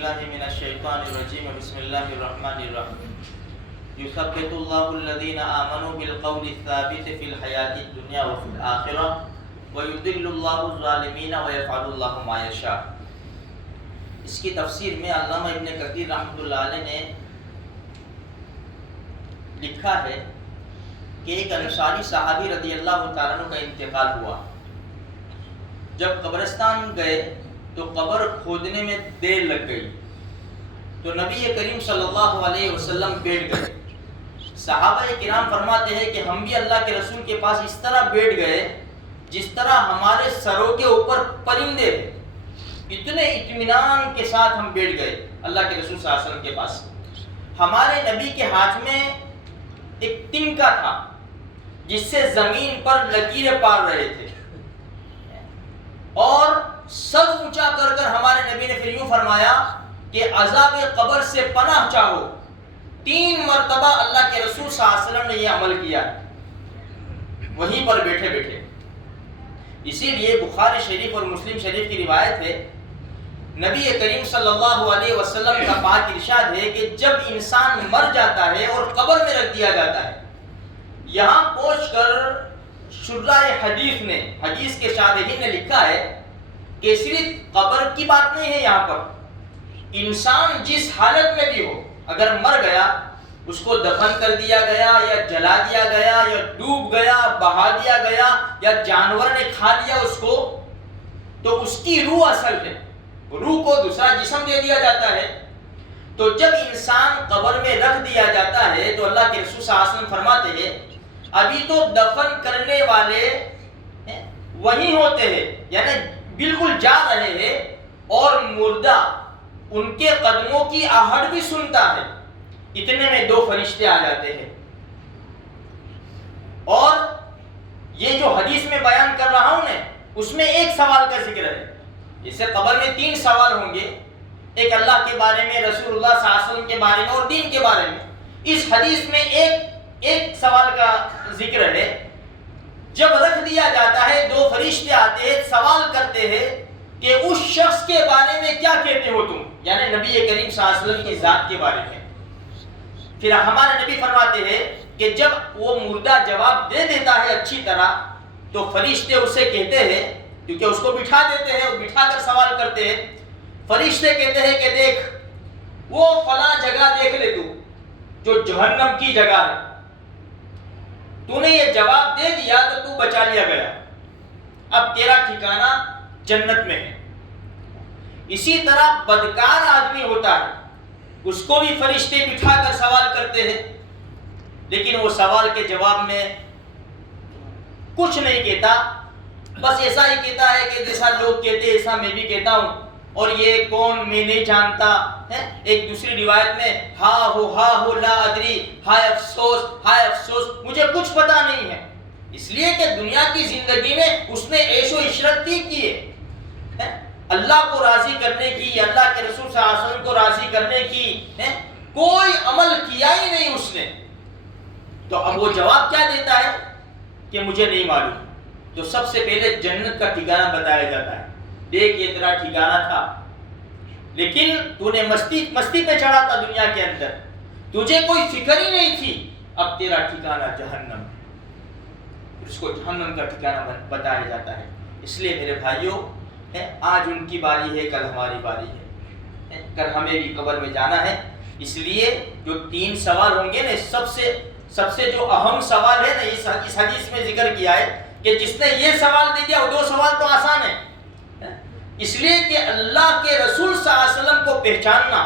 بالله من الشيطان الرجيم بسم الله الرحمن الرحيم يثبت الله الذين آمنوا بالقول الثابت في الحياة الدنيا وفي الآخرة ويضل الله الظالمين ويفعل الله ما يشاء۔ اس کی تفسیر میں علامہ ابن کثیر رحمۃ اللہ علیہ نے لکھا ہے کہ ایک انصاری صحابی رضی اللہ تعالیٰ عنہ کا انتقال ہوا۔ جب قبرستان گئے تو قبر کھودنے میں دیر لگ گئی تو نبی کریم صلی اللہ علیہ وسلم بیٹھ گئے۔ صحابہ کرام فرماتے ہیں کہ ہم بھی اللہ کے رسول کے پاس اس طرح بیٹھ گئے جس طرح ہمارے سروں کے اوپر پرندے، اتنے اطمینان کے ساتھ ہم بیٹھ گئے اللہ کے رسول صلی اللہ علیہ وسلم کے پاس۔ ہمارے نبی کے ہاتھ میں ایک تنکا تھا جس سے زمین پر لکیریں پار رہے تھے، اور سر اونچا کر کر ہمارے نبی نے پھر یوں فرمایا کہ عذاب قبر سے پناہ چاہو۔ 3 مرتبہ اللہ کے رسول صلی اللہ علیہ وسلم نے یہ عمل کیا وہیں پر بیٹھے بیٹھے۔ اسی لیے بخاری شریف اور مسلم شریف کی روایت ہے، نبی کریم صلی اللہ علیہ وسلم کا پاک ارشاد ہے کہ جب انسان مر جاتا ہے اور قبر میں رکھ دیا جاتا ہے، یہاں پہنچ کر شراح حدیث نے، حدیث کے شارحین نے لکھا ہے کہ صرف قبر کی بات نہیں ہے، یہاں پر انسان جس حالت میں بھی ہو، اگر مر گیا، اس کو دفن کر دیا گیا یا جلا دیا گیا یا ڈوب گیا، بہا دیا گیا یا جانور نے کھا لیا اس کو، تو اس کی روح اصل ہے، روح کو دوسرا جسم دے دیا جاتا ہے۔ تو جب انسان قبر میں رکھ دیا جاتا ہے تو اللہ کے رسول صلی اللہ علیہ وسلم فرماتے ہیں ابھی تو دفن کرنے والے وہی ہوتے ہیں، یعنی بالکل جا رہے ہیں، اور مردہ ان کے قدموں کی آہٹ بھی سنتا ہے، اتنے میں 2 فرشتے آ جاتے ہیں۔ اور یہ جو حدیث میں بیان کر رہا ہوں اس میں ایک سوال کا ذکر ہے، جیسے قبر میں 3 سوال ہوں گے، ایک اللہ کے بارے میں، رسول اللہ صلی اللہ علیہ وسلم کے بارے میں اور دین کے بارے میں۔ اس حدیث میں ایک سوال کا ذکر ہے، جب رکھ دیا جاتا ہے 2 فرشتے آتے ہیں، سوال کرتے ہیں کہ اس شخص کے بارے میں کیا کہتے ہو تم، یعنی نبی کریم صلی اللہ علیہ وسلم کی ذات کے بارے میں۔ پھر ہمارے نبی فرماتے ہیں کہ جب وہ مردہ جواب دے دیتا ہے اچھی طرح تو فرشتے اسے کہتے ہیں، کیونکہ اس کو بٹھا دیتے ہیں اور بٹھا کر سوال کرتے ہیں، فرشتے کہتے ہیں کہ دیکھ وہ فلاں جگہ دیکھ لے تو، جو جہنم کی جگہ ہے، تو نے یہ جواب دے دیا تو تو بچا لیا گیا، اب تیرا ٹھکانہ جنت میں ہے۔ اسی طرح بدکار آدمی ہوتا ہے، اس کو بھی فرشتے بٹھا کر سوال کرتے ہیں، لیکن وہ سوال کے جواب میں کچھ نہیں کہتا، بس ایسا ہی کہتا ہے کہ جیسا لوگ کہتے ہیں ایسا میں بھی کہتا ہوں، اور یہ کون میں نہیں جانتا ہے۔ ایک دوسری روایت میں ہا ہو لا ادری، ہائے افسوس مجھے کچھ پتا نہیں ہے، اس لیے کہ دنیا کی زندگی میں اس نے عیش و عشرت کی ہے، اللہ کو راضی کرنے کی، اللہ کے رسول صلی اللہ علیہ وسلم کو راضی کرنے کی کوئی عمل کیا ہی نہیں اس نے۔ تو اب وہ جواب کیا دیتا ہے کہ مجھے نہیں معلوم۔ تو سب سے پہلے جنت کا ٹھکانہ بتایا جاتا ہے، دیکھ یہ تیرا ٹھکانہ تھا، لیکن تو نے مستی پہ چڑھا تھا دنیا کے اندر، تجھے کوئی فکر ہی نہیں تھی، اب تیرا ٹھکانہ جہنم، اس کو جہنم کا ٹھکانہ بتایا جاتا ہے۔ اس لیے میرے بھائیوں، آج ان کی باری ہے، کل ہماری باری ہے، کل ہمیں بھی قبر میں جانا ہے۔ اس لیے جو 3 سوال ہوں گے نا، سب سے جو اہم سوال ہے نا، اس حدیث میں ذکر کیا ہے کہ جس نے یہ سوال دے دیا وہ 2 سوال تو آسان ہے، اس لیے کہ اللہ کے رسول صلی اللہ علیہ وسلم کو پہچاننا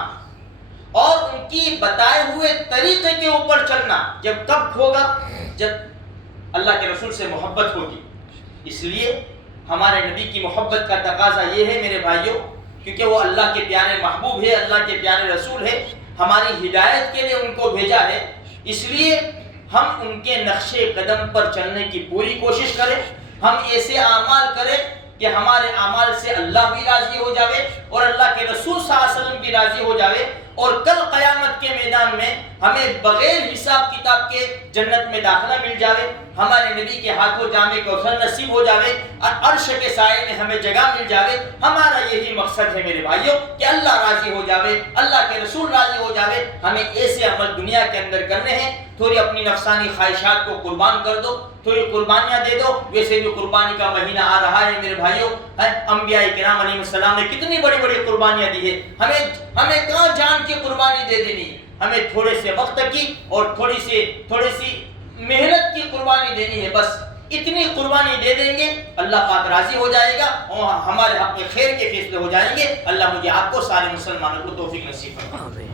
اور ان کی بتائے ہوئے طریقے کے اوپر چلنا جب کب ہوگا؟ جب اللہ کے رسول سے محبت ہوگی۔ اس لیے ہمارے نبی کی محبت کا تقاضا یہ ہے میرے بھائیوں، کیونکہ وہ اللہ کے پیارے محبوب ہے، اللہ کے پیارے رسول ہے، ہماری ہدایت کے لیے ان کو بھیجا ہے، اس لیے ہم ان کے نقش قدم پر چلنے کی پوری کوشش کریں، ہم ایسے اعمال کریں کہ ہمارے اعمال سے اللہ بھی راضی ہو جاوے اور اللہ کے رسول صلی اللہ علیہ وسلم بھی راضی ہو جاوے، اور کل قیامت کے میدان میں ہمیں بغیر حساب کتاب کے جنت میں داخلہ مل جاوے، ہمارے نبی کے ہاتھوں جامع کوثر نصیب ہو جاوے، عرش کے سائے میں ہمیں جگہ مل جاوے۔ ہمارا یہی مقصد ہے میرے بھائیوں کہ اللہ راضی ہو جاوے، اللہ کے رسول راضی ہو جاوے۔ ہمیں ایسے عمل دنیا کے اندر کرنے ہیں۔ تھوڑی اپنی نفسانی خواہشات کو قربان کر دو، تھوڑی قربانیاں دے دو۔ ویسے بھی قربانی کا مہینہ آ رہا ہے میرے بھائیوں، انبیاء کرام علیہ السلام نے کتنی بڑی بڑی قربانیاں دی ہے۔ ہمیں کہاں جان کی قربانی دے دینی، ہمیں تھوڑے سے وقت کی اور تھوڑی سی محنت کی قربانی دینی ہے۔ بس اتنی قربانی دے دیں گے، اللہ پاک راضی ہو جائے گا اور ہمارے حق میں خیر کے فیصلے ہو جائیں گے۔ اللہ مجھے آپ کو سارے مسلمانوں کو توفیق نصیب فرمائے۔